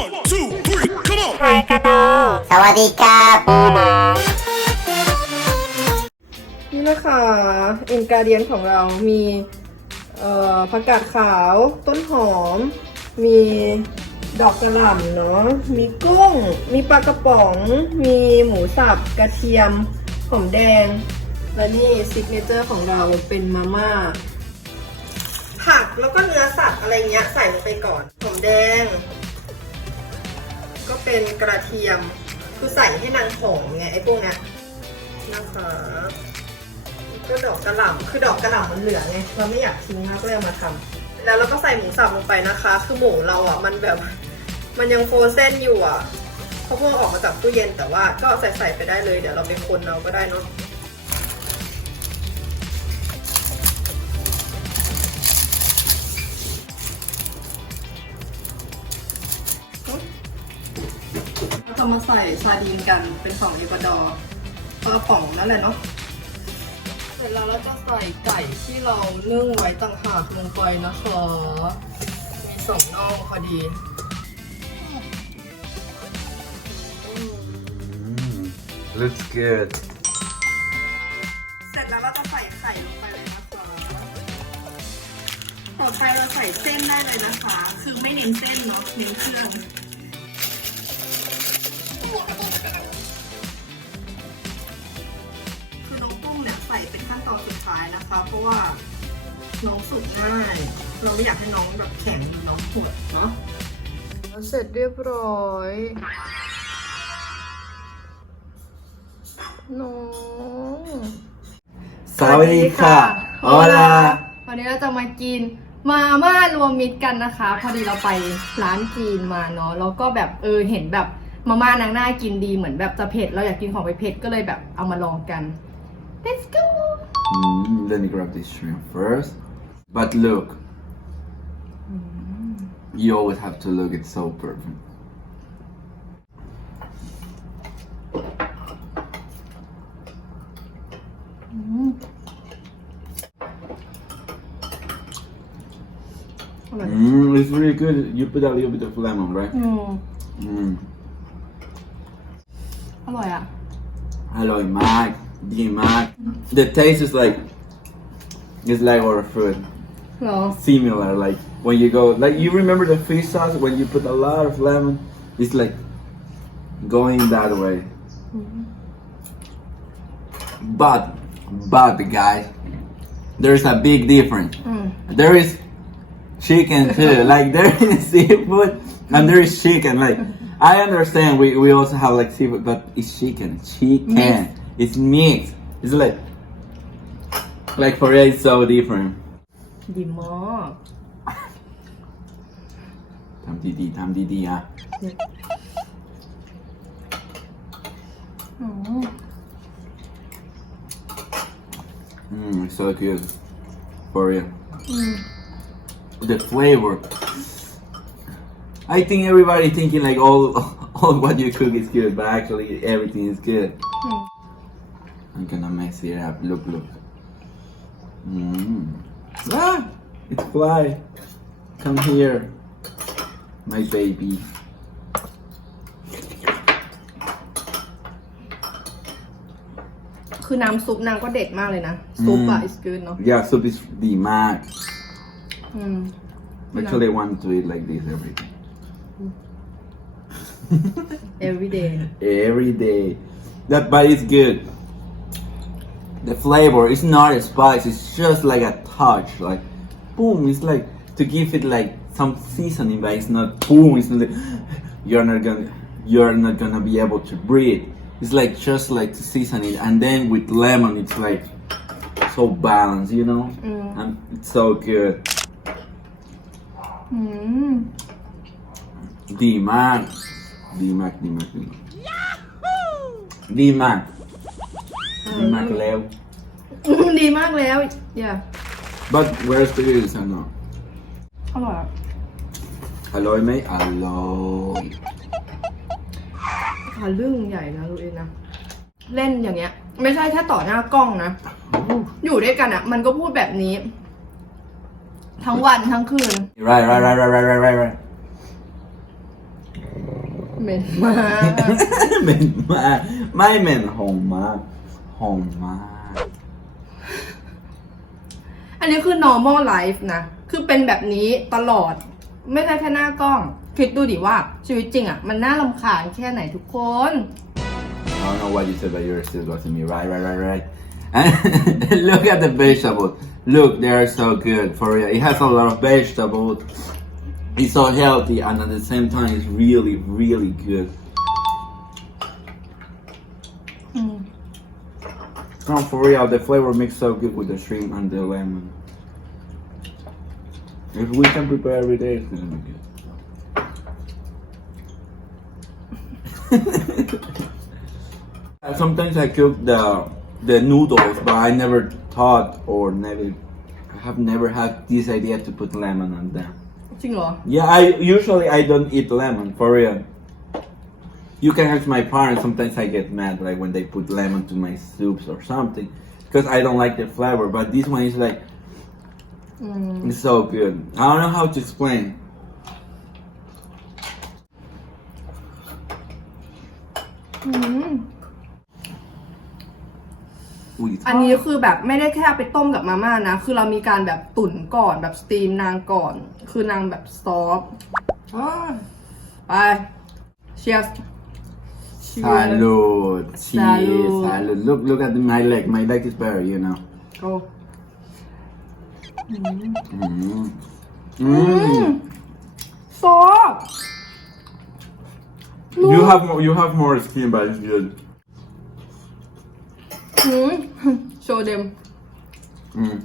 สวัสดีครับนี่นะคะอินกาเดียนของเรา มีผักกาดขาวต้นหอม มีดอกกระหล่ำเนาะ มีกุ้ง มีปลากระป๋อง มีหมูสับกระเทียม หอมแดง และนี่ซิกเนเจอร์ของเราเป็นมาม่า ผักแล้วก็เนื้อสัตว์อะไรเงี้ย ใส่ลงไปก่อน หอมแดงก็เป็นกระเทียม คือใส่ให้นางหอมไงไอ้พวกเนี้ยนะคะก็ดอกกระหล่ำ คือดอกกระหล่ำมันเหลือไง เราไม่อยากทิ้งนะก็เลยมาทำ แล้วเราก็ใส่หมูสับลงไปนะคะ คือหมูเราอ่ะมันแบบ มันยังโฟเซนอยู่อ่ะเขาเพิ่งออกมาจากตู้เย็นแต่ว่าก็ใส่ใส่ไปได้เลยเดี๋ยวเราไปคนเราก็ได้เนาะเรามาใส่ซาดีนกันเป็นของเอกวาดอร์กระป๋องนั่นแหละเนาะเสร็จแล้วเราจะใส่ไก่ที่เรานึ่งไว้ต่างหากลงไปนะคะมีสองน่องพอดีอืม looks good เสร็จแล้วเราจะใส่ไข่ลงไปเลยนะคะต่อไปเราใส่เส้นได้เลยนะคะ คือไม่เน้นเส้นเนาะเน้นเครื่องน้องฝึกง่าย เราไม่อยากให้น้องแบบแข็ง น้องปวดเนาะเสร็จเรียบร้อย น้อง สวัสดีค่ะโอลาวันนี้เราจะมากิน มาม่ารวมมิตรกันนะคะ พอดีเราไปร้านจีนมาเนาะ แล้วก็แบบเออเห็นแบบมาม่านางหน้ากินดีเหมือนแบบจะเผ็ด เราอยากกินของไปเผ็ดก็เลยแบบเอามาลองกัน let's go let me grab this shrimp first But look, mm. you always have to look, it's so perfect. Mm. mm, it's really good. You put a little bit of lemon, right? Mm. Mm. อร่อยอ่ะอร่อยมากดีมาก The taste is like it's like our food Similar, like when you go, like you remember the fish sauce when you put a lot of lemon, it's like going that way. Mm -hmm. But, but guys, there's a big difference. Mm. There is chicken too, like there is seafood and there is chicken. Like I understand we, we also have like seafood, but it's chicken, chicken. Mixed. It's mixed. It's like like Korea is so different. ดีมากทำดีๆทำดีๆอ่ะอืม so good for you. Mm. The flavor. I think everybody thinking like all all what you cook is good, but actually everything is good. Mm. I'm gonna mess it up. Look, look. Mm. Ah, it fly. Come here, my baby. ซุปอะ is good เนาะ Yeah, soup is ดีมาก Actually, I want to eat like this every day. every day every day. That bite is good the flavor it's not a spice it's just like a touch like boom it's like to give it like some seasoning but it's not boom it's not like, you're not gonna you're not gonna be able to breathe it's like just like to season it and then with lemon it's like so balanced you know mm. and it's so good mm. D-Mac D-Mac D-Mac D-Mac ดีมากแล้ว ดีมากแล้ว yeah but where's the is and not อร่อยอะอร่อยไหมอร่อยขารื่องใหญ่นะรู้เองนะ เล่นอย่างเงี้ย ไม่ใช่แค่ต่อหน้ากล้องนะ อยู่ด้วยกันอ่ะ มันก็พูดแบบนี้ ทั้งวันทั้งคืน right right right right right right right เหม็นมากเหม็นมากไม่เหม็นหอมมากหอมมาก อันนี้คือ normal life นะ คือเป็นแบบนี้ตลอด ไม่ใช่แค่หน้ากล้อง คิดดูดิว่าชีวิตจริงอะ่ะมันน่าลำคาญแค่ไหนทุกคน I don't know what you said but you're still watching me right right right right and look at the vegetables look they are so good for real it has a lot of vegetables it's so healthy and at the same time it's really really good No, for real, the flavor mix so good with the shrimp and the lemon. If we can prepare every day, it's gonna be good. Sometimes I cook the the noodles, but I never thought or never I have never had this idea to put lemon on them. Yeah, I usually I don't eat lemon for real you can ask my parents. Sometimes I get mad, like when they put lemon to my soups or something, because I don't like the flavor. But this one is like, mm. it's so good. I don't know how to explain. Mm. Salud. Cheers. Salud. Salud. Look, look at my leg. My leg is better, you know. Oh. Mm. Mm. Mm. Mm. So. You have more, you have more skin, but it's good. Mm. Show them. Mm.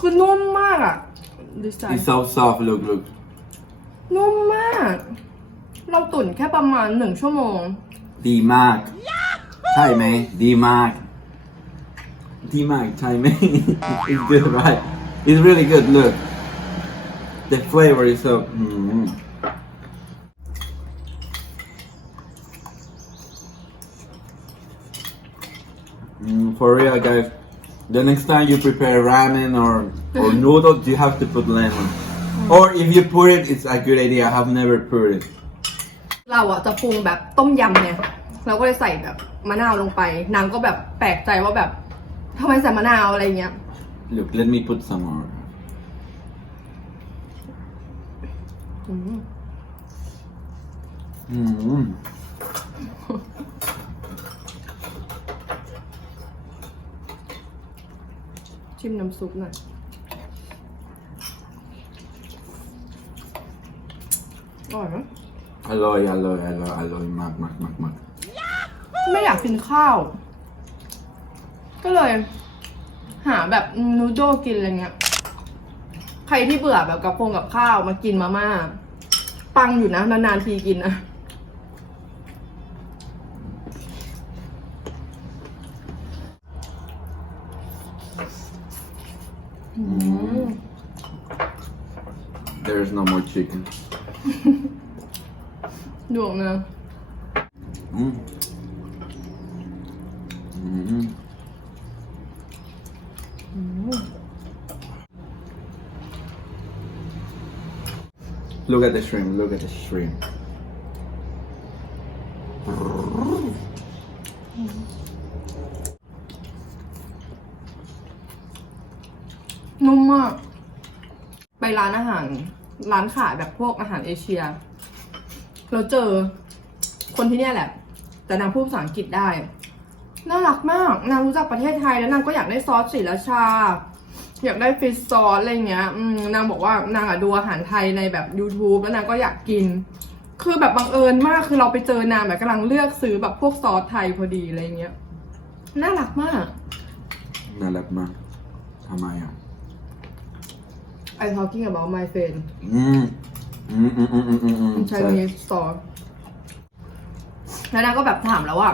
คือนุ่มมากอ่ะดิฉัน It's so soft. Look, look. นุ่มมาก เราตุ๋นแค่ประมาณหนึ่งชั่วโมง D ใช่ไหมดีมากดีมากใช่ไหม It's good right It's really good look The flavor is so mm. Mm, for real, guys. The next time you prepare ramen or or noodles, you have to put lemon. Mm. Or if you put it, it's a good idea. I have never put it. เราอ่ะจะปรุงแบบต้มยำเนี่ยเราก็เลยใส่แบบ มะนาวลงไปนางก็แบบแปลกใจว่าแบบทำไมใส่มะนาวอะไรเงี้ย l รือ let me put some more. อืมน้ำซุปหน่อยอร่อย i l ắ อร่อยอร่อยอร่อยอร่อยมากมากมากมากไม่อยากกินข้าว ก็เลย หาแบบนูโดกินอะไรเงี้ยใครที่เบื่อแบบกับพงกับข้าวมากินมาม่าปังอยู่นะนานๆทีกินนะอืม there's no more chicken ดวงนะ้ออืมอืมอืม Look at the shrimp. Look at the s h r นุ่มมากไปร้านอาหาร ร้านขายแบบพวกอาหารเอเชียเราเจอคนที่เนี่ยแหละ แต่นางพูดภาษาอังกฤษได้ น่ารักมาก นางรู้จักประเทศไทยแล้วนางก็อยากได้ซอสสีราชา อยากได้ฟิชซอสอะไรเงี้ยนางบอกว่านางอะดูอาหารไทยในแบบ YouTube แล้วนางก็อยากกิน คือแบบบังเอิญมากคือเราไปเจอนางแบบกำลังเลือกซื้อแบบพวกซอสไทยพอดีอะไรเงี้ย น่ารักมาก น่ารักมาก ทำไมอ่ะ I talking about my friend อืมใช่ c h i n e แล้วนางก็แบบถามแล้วว่า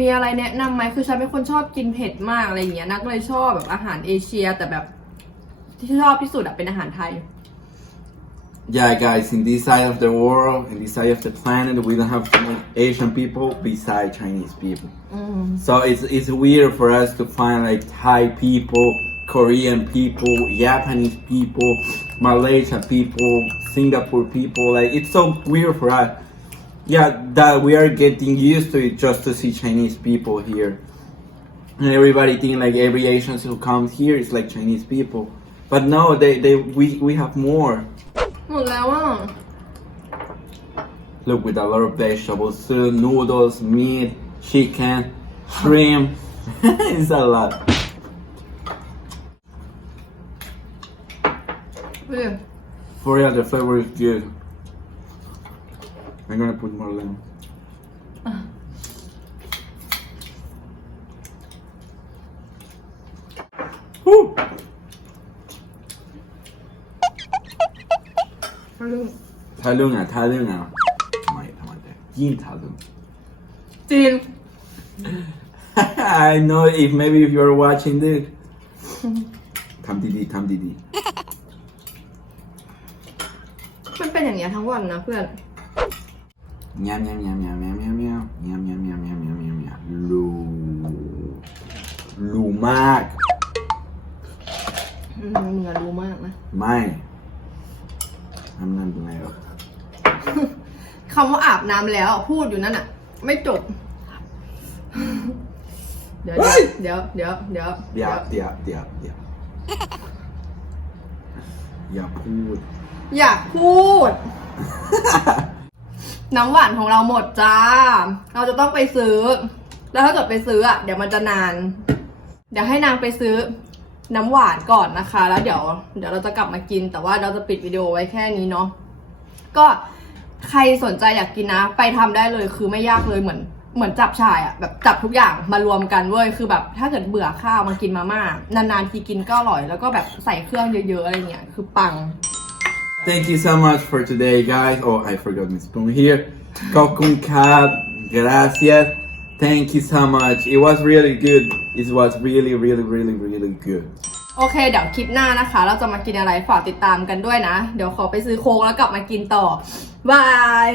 มีอะไรแนะนำไหมคือฉันเป็นคนชอบกินเผ็ดมากอะไรอย่างเงี้ยนักเลยชอบแบบอาหารเอเชีย แต่แบบที่ชอบที่สุดอะเป็นอาหารไทย Yeah, guys, in this side of the world, in this side of the planet, we don't have o many Asian people beside Chinese people. So it's it's weird for us to find like Thai people Korean people, Japanese people, Malaysia people, Singapore people. Like it's so weird for us. Yeah, that we are getting used to it just to see Chinese people here. And everybody think like every Asian who comes here is like Chinese people. But no, they, they we, we have more. Look with a lot of vegetables, uh, noodles, meat, chicken, shrimp. it's a lot. For Oh yeah, the flavor is good. I'm gonna put more lemon. Uh. Woo! Talunga. Talunga, Talunga. My, my, Jin Talunga. Still. I know if maybe if you're watching this. Tam Didi, Tam Didi. ็นอย่างเงี้ยทั้งวันนะเพื่อนเยม้ยเม้ยเม้ยเม้ยเม้ยเม้ยเม้ยเม้ยเม้ยมแยมแยมแยมแยรูรูมากเืมมึงอะรูมากนะ ไม่ทำนั่นเป็นไงหรอคำว่าอาบน้ำแล้วพูดอยู่นั่นอะไม่จบเดี๋ยวเดี๋ยวเดี๋ยวเดี๋ยวเดี๋ยวเดี๋ยวเดี๋ยวเดี๋ยวอย่าพูดอยากพูด น้ำหวานของเราหมดจ้า เราจะต้องไปซื้อ แล้วถ้าเกิดไปซื้ออ่ะเดี๋ยวมันจะนาน เดี๋ยวให้นางไปซื้อ น้ำหวานก่อนนะคะ แล้วเดี๋ยวเดี๋ยวเราจะกลับมากิน แต่ว่าเราจะปิดวิดีโอไว้แค่นี้เนาะ ก็ใครสนใจอยากกินนะไปทำได้เลยคือไม่ยากเลยเหมือนเหมือนจับชายอะแบบจับทุกอย่างมารวมกันเว้ย คือแบบถ้าเกิดเบื่อข้าวมากินมาม่านานๆทีกินก็อร่อย แล้วก็แบบใส่เครื่องเยอะๆอะไรเงี้ยคือปัง Thank you so much for today, guys. Oh, I forgot my spoon here. Kokunkab, gracias. Thank you so much. It was really good. It was really, really, really, really good. โอเคเดี๋ยวคลิปหน้านะคะ เราจะมากินอะไรฝากติดตามกันด้วยนะ เดี๋ยวขอไปซื้อโค้งแล้วกลับมากินต่อบาย